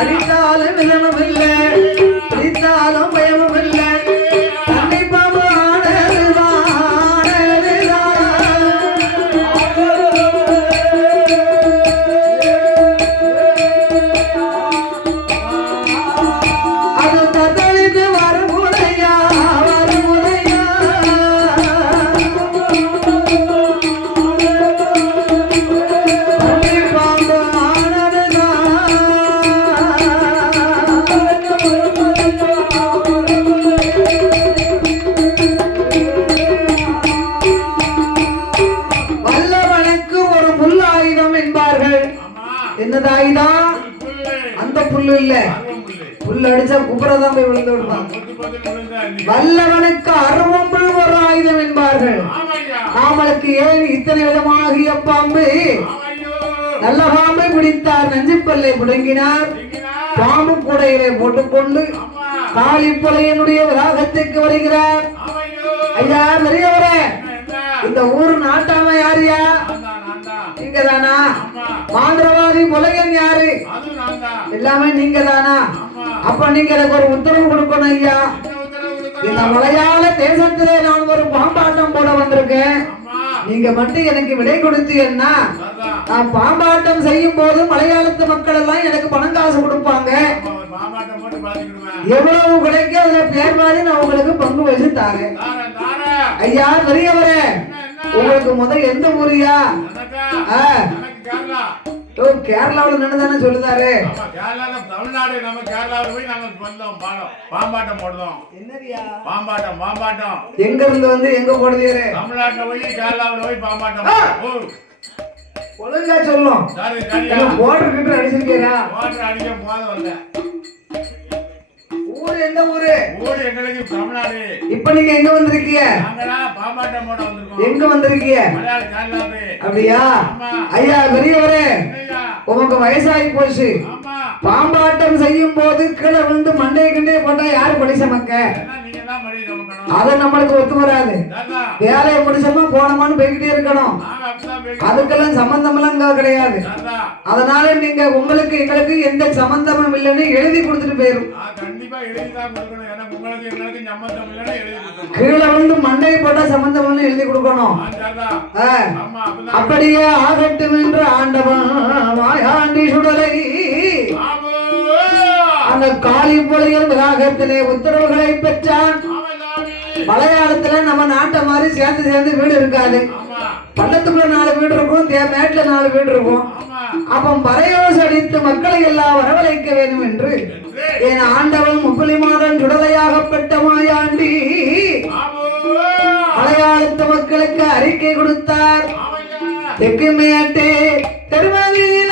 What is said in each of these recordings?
Thank you. என்னது அந்த புல்லு இல்ல. புல்லு அடிச்சா குப்புறதான் போய் விழுந்து விடுவான் வல்லவனுக்கு அருவம்புல் ஒரு ஆயுதம் என்பார்கள். நாமளுக்கு ஏன் இத்தனை விதமாகிய பாம்பு. நல்ல பாம்பை பிடித்தார் நஞ்சுப்பல்லை புடுங்கினார். பாம்பு கூடையிலே போட்டுக்கொண்டு ஆமா காளிப்பழையனுடைய வளாகத்துக்கு வருகிறார். ஐயா நிறைய என்ன இந்த ஊர் நாட்டாம யாரியா இங்கதானா மாந்திரவாதி புலையன் யாரு? எல்லாமே நீங்க தானா அப்ப நீங்க எனக்கு ஒரு உத்தரவு கொடுக்கணும் ஐயா. இந்த மலையாள தேசத்திலே நான் ஒரு பாம்பாட்டம் போட வந்திருக்கேன். நீங்க மட்டும் எனக்கு விடை கொடுத்தீங்கன்னா நான் பாம்பாட்டம் செய்யும் போது மலையாளத்து மக்கள் எல்லாம் எனக்கு பணம் காசு கொடுப்பாங்க. எவ்வளவு கிடைக்கும்? அதுல பேர் மாதிரி நான் உங்களுக்கு பங்கு வச்சு தாரேன். ஐயா பெரியவரே உங்களுக்கு முத எந்த ஊரியா ஆ. கேரளாவுல நின்று தானே சொல்லுதாரு தமிழ்நாடு நம்ம கேரளாவில் போய் நாங்க வந்தோம் பாடம் பாம்பாட்டம் போடுறோம் என்னரியா பாம்பாட்டம் பாம்பாட்டம். எங்க இருந்து வந்து எங்க போடுதீரு? தமிழ்நாட்டுல போய் கேரளாவில் போய் பாம்பாட்டம் ஒழுங்கா சொல்லும். கிட்ட அடிச்சிருக்கீரா? ஓட்டர் அடிக்க போத வரல ஊர் எந்த ஊரு? ஊர் எங்களுக்கு தமிழ்நாடு. இப்ப நீங்க எங்க வந்திருக்கீங்க? நாங்களா பாம்பாட்டம் போட வந்திருக்கோம். எங்க வந்திருக்கீங்க? மலையாள அப்படியா? ஐயா பெரியவரே? உமக்கு வயசாகி போச்சு. பாம்பாட்டம் செய்யும் போது கீழே விழுந்து மண்டை கிண்டே போட்டா யாரு படி சமக்க அது நம்மளுக்கு ஒத்து வராது. வேலையை முடிச்சோமா போனோமான்னு போய்கிட்டே இருக்கணும். அதுக்கெல்லாம் சம்பந்தமெல்லாம் இங்க கிடையாது அதான். அதனால நீங்க உங்களுக்கு எங்களுக்கு எந்த சம்பந்தமும் இல்லைன்னு எழுதி கொடுத்துட்டு போயிரும். கீழே விழுந்து மண்டை போட்டா சம்பந்தம்னு எழுதி கொடுக்கணும். அப்படியே ஆகட்டும் என்று ஆண்டவன் மாயாண்டி சுடலை! அந்த காளி புலையர் விலாகத்திலே உத்தரவுகளை பெற்றான். மலையாளத்துல நம்ம நாட்டை மாதிரி சேர்ந்து சேர்ந்து வீடு இருக்காது பள்ளத்துக்குள்ள நாலு வீடு இருக்கும் தே மேட்டுல நாலு வீடு இருக்கும். அப்ப பறையோசு அடித்து மக்களை எல்லாம் வரவழைக்க வேண்டும் என்று என் ஆண்டவன் முப்பலிமாறன் சுடலையாகப்பட்ட மாயாண்டி! மலையாளத்து மக்களுக்கு அறிக்கை கொடுத்தார். தெற்கு மேட்டு திருமதியிலே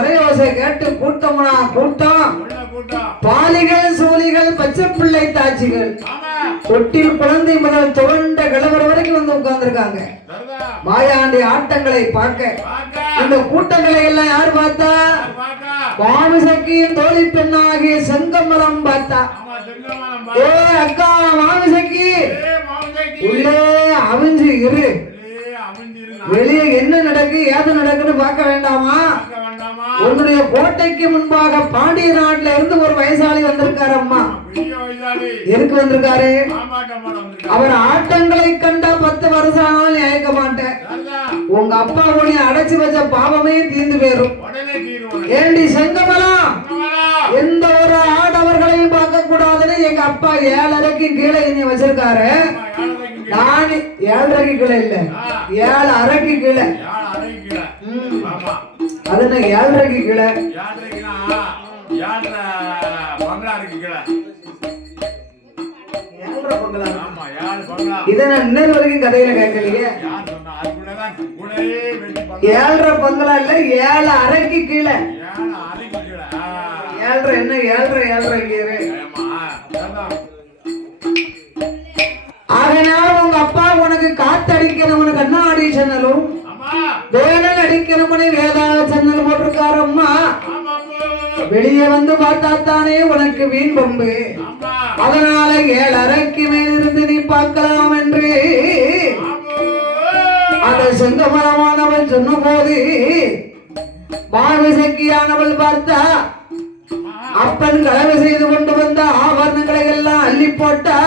பறையோசை கேட்டு கூட்டமுனா கூட்டம். பாலிகள் சூலிகள் பச்சை பிள்ளை தாட்சிகள் ஆமா. தொட்டில் குழந்தை முதல் துவண்ட கிழவர் வரைக்கும் வந்து உட்கார்ந்திருக்காங்க. மாயாண்டி ஆட்டங்களை பார்க்க. இந்த கூட்டங்களை எல்லாம் யார் பார்த்தா? மாமிசக்கியின் தோழி பெண்ணாகிய செங்கமலம் பார்த்தா. ஏ அக்கா மாமிசக்கி. உள்ளே அவிஞ்சு இரு. வெளியே என்ன நடக்கு ஏது நடக்குன்னு பார்க்க வேண்டாமா? உன்னுடைய கோட்டைக்கு முன்பாக பாண்டிய நாட்டுல இருந்து ஒரு வயசாளி வந்திருக்காரு அம்மா. எதுக்கு வந்திருக்காரு? அவர் ஆட்டங்களை கண்டா பத்து வருஷம் ஆனாலும் நீ ஏற்க மாட்டேன். உங்க அப்பா உன்னை அடைச்சு வச்ச பாவமே தீர்ந்து போயிரும். ஏண்டி செங்கமலா? எந்த ஒரு ஆடவர்களையும் பார்க்க கூடாதுன்னு எங்க அப்பா ஏழரைக்கு கீழே இனி வச்சிருக்காரு. கீழே. நான் ஏழரைக்கு கீழே இல்ல ஏழு அரைக்கு கீழே. ஏழரைக்கு கீழே யாழ்ரைக்குன்னா, யாழ்ற பங்களா இருக்கு கீழே. ஏழரை பங்களா. ஆமா, யாழ் பங்களா. இதை நான் இன்னொரு வரைக்கும் கதையில கேட்கலையே. ஏழரை பங்களா இல்ல ஏழு அரைக்கு கீழே யாழ் அரைக்கு கீழே. ஏழரை என்ன ஏழரை ஏழரை கீழே வந்து பார்த்தா தானே உனக்கு வீண் பம்பு அதனால ஏழரைக்கு மேலிருந்து நீ பார்க்கலாம் என்று. அந்த செங்கமலமானவள் சொன்ன போது மாவிசக்கியானவள் பார்த்தா அப்பன் களவு செய்து கொண்டு வந்த ஆபரணங்களை எல்லாம் அள்ளி போட்டா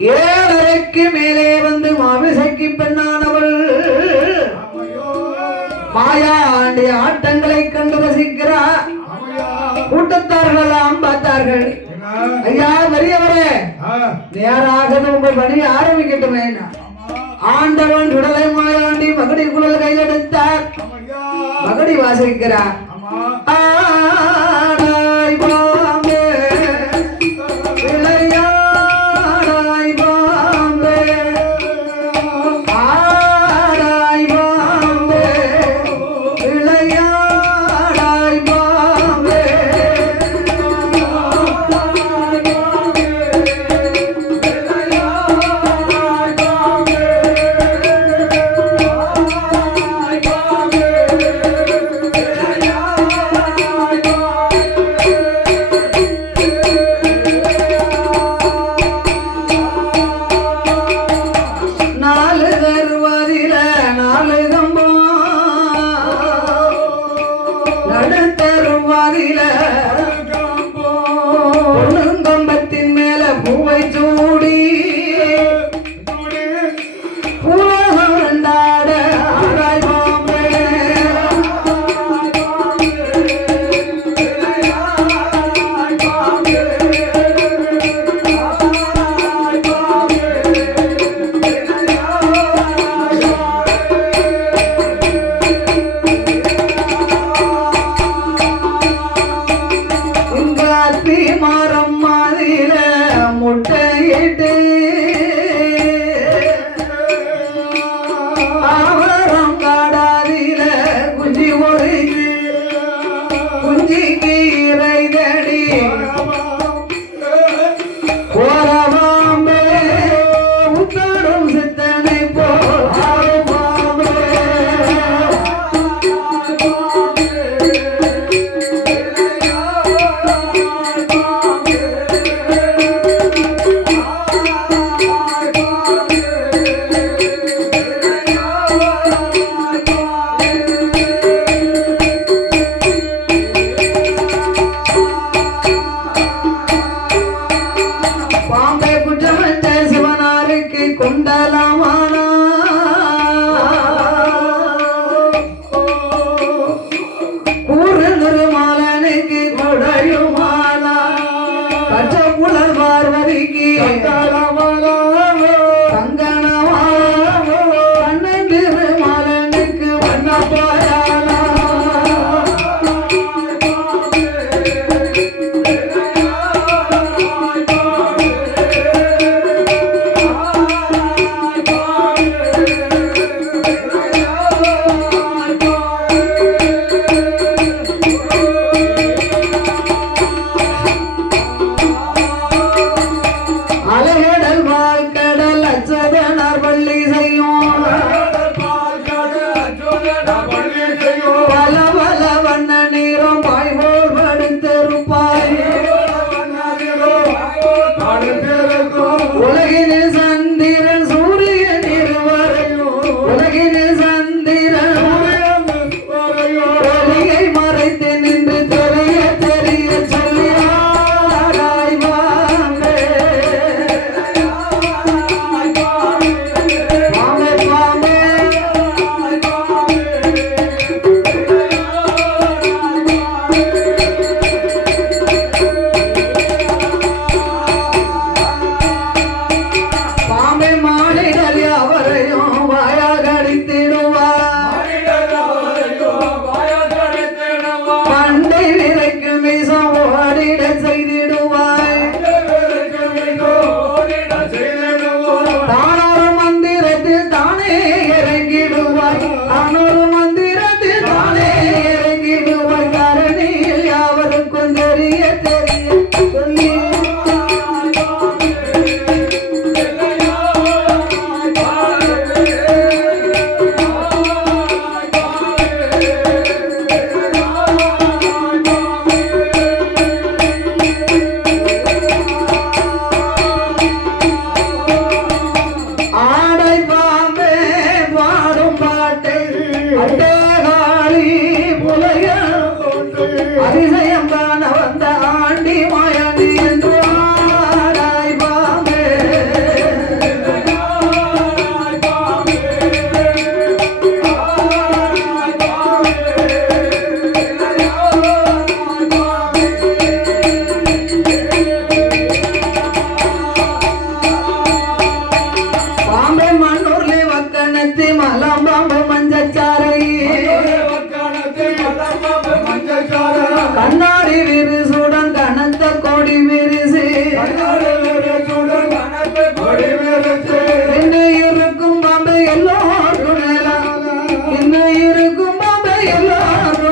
ஏழரைக்கு மேலே வந்து மாவிசக்கி பெண்ணானவள். மாயாண்டி ஆட்டங்களை கண்டு ரசிக்கிறார் கூட்டத்தார்கள் எல்லாம் பார்த்தார்கள் ஐயா பெரியவரே நேராக உங்கள் பணி ஆரம்பிக்கட்டுமே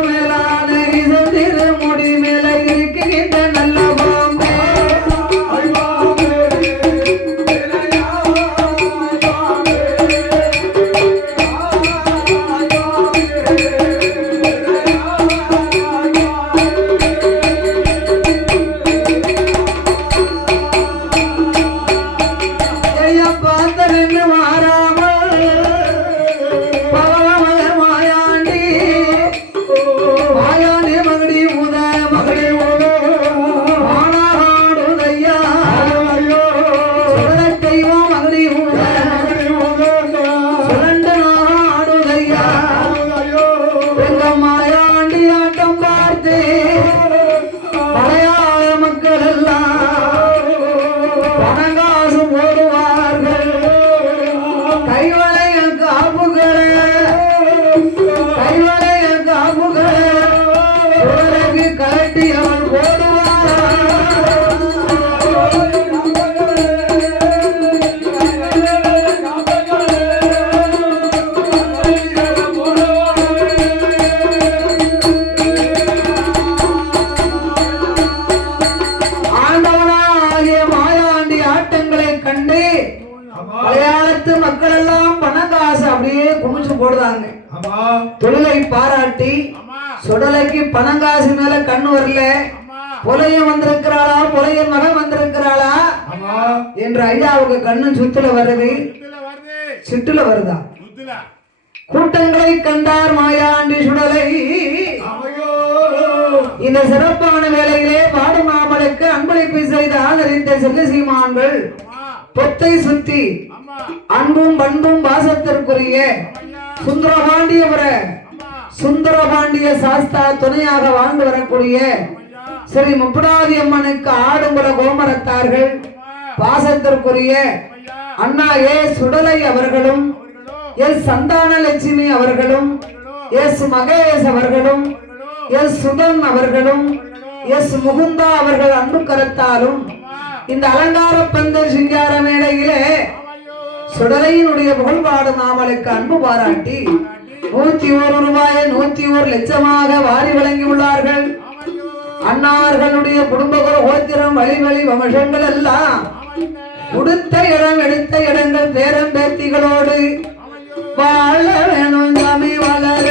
மேல சுடலைக்கு பணங்காசு மேல கண்ணு வரல. புலையன் வந்திருக்கிறாளா? புலையன் மகன் வந்திருக்கிறாளா? என்று ஐயாவுக்கு கண்ணு சுத்துல வருது. சுத்துல வருது. சிட்டுல வருதா? சுத்துல. கூட்டங்களை கண்டார் மாயாண்டி சுடலை. இந்த சிறப்பான வேளையிலே பாடு மாமலுக்கு அன்பளிப்பு செய்த ஆதரித்த செல்ல சீமான்கள் பொத்தை சுத்தி அன்பும் பண்பும் பாசத்திற்குரிய ஐயா சுந்தரபாண்டியபுர சுந்தரபாண்டிய சாஸ்தா துணையாக வாழ்ந்து வரக்கூடிய ஸ்ரீ முப்படாதி அம்மனுக்கு ஆடுங்குல கோமரத்தார்கள் பாசத்திற்குரிய அண்ணா ஏ சுடலை அவர்களும் எஸ் சந்தான லட்சுமி அவர்களும் எஸ் மகேஷ் அவர்களும் எஸ் சுதன் அவர்களும் எஸ் முகுந்தா அவர்கள் அன்பு கருத்தாலும் இந்த அலங்கார பந்த சிங்கார மேடையிலே சுடலையினுடைய புகழ்பாடு நாமலுக்கு அன்பு பாராட்டி நூத்தி ஒரு ரூபாயை நூத்தி ஒரு லட்சமாக வாரி வழங்கியுள்ளார்கள். ஐயோ அன்னார்களுடைய குடும்ப கோத்திரம் வழி வழி வம்சங்கள் எல்லாம் உடுத்த இடம் எடுத்த இடங்கள் பேரம் பேத்திகளோடு வாழ வேணும் சாமி வளர